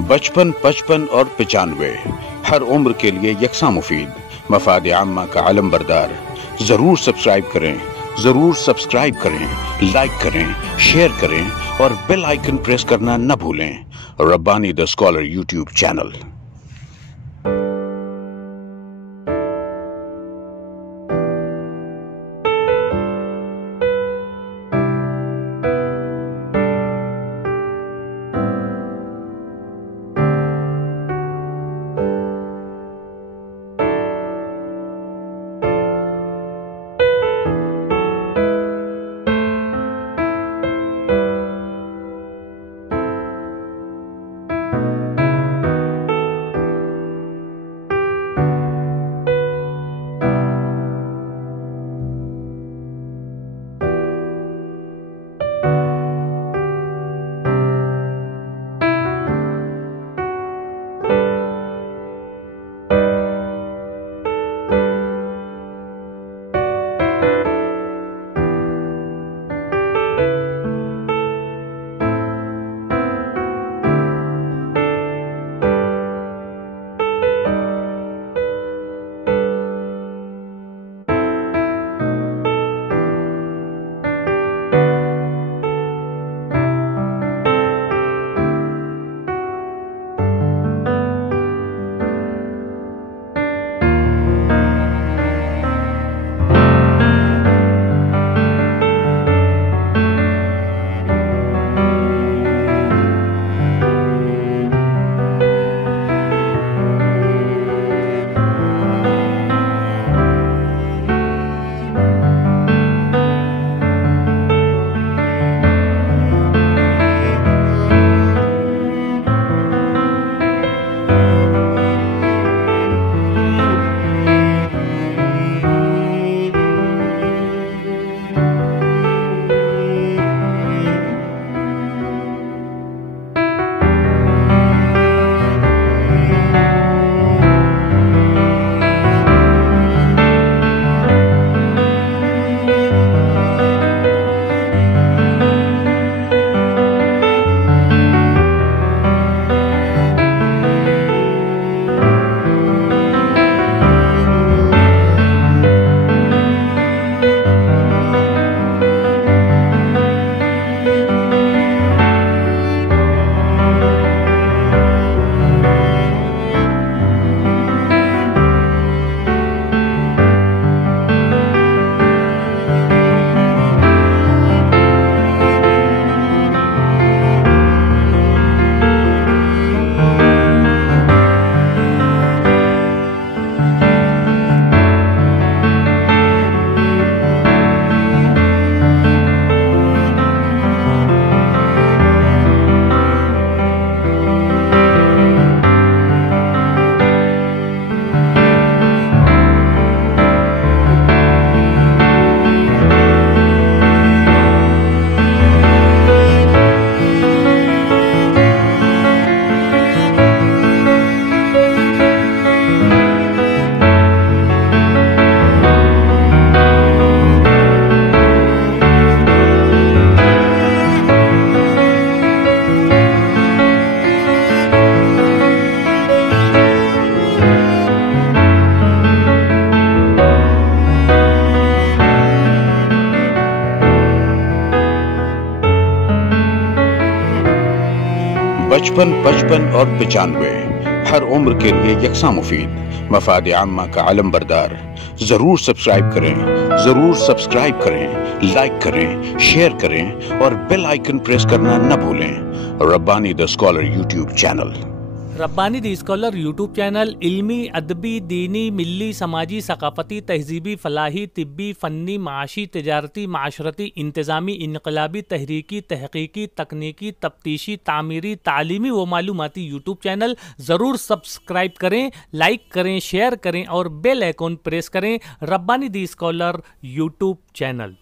बचपन, 55 और 95 हर उम्र के लिए यकसा मुफीद, मफाद आम्मा का आलम बरदार। जरूर सब्सक्राइब करें, जरूर सब्सक्राइब करें, लाइक करें, शेयर करें और बेल आइकन प्रेस करना न भूलें। Rabbani the scholar YouTube channel. बचपन, 55 और 95 हर उम्र के लिए यकसा मुफीद, मफाद आम्मा का आलम बरदार। जरूर सब्सक्राइब करें, जरूर सब्सक्राइब करें, लाइक करें, शेयर करें और बेल आइकन प्रेस करना न भूलें। Rabbani the scholar YouTube channel. Rabbani the scholar YouTube channel इल्मी, अदबी, दीनी, मिल्ली, समाजी, सकाफती, तहजीबी, फलाही, तिब्बी, फ़न्नी, माशी, तिजारती, माशरती, इंतज़ामी, इनकलाबी, तहरीकी, तहकीकी, तकनीकी, तफ्तीशी, तामीरी, तालीमी व मालूमाती यूट्यूब चैनल। ज़रूर सब्सक्राइब करें, लाइक करें, शेयर करें और बेल आइकन प्रेस करें। रब्बानी दी स्कॉलर यूट्यूब चैनल।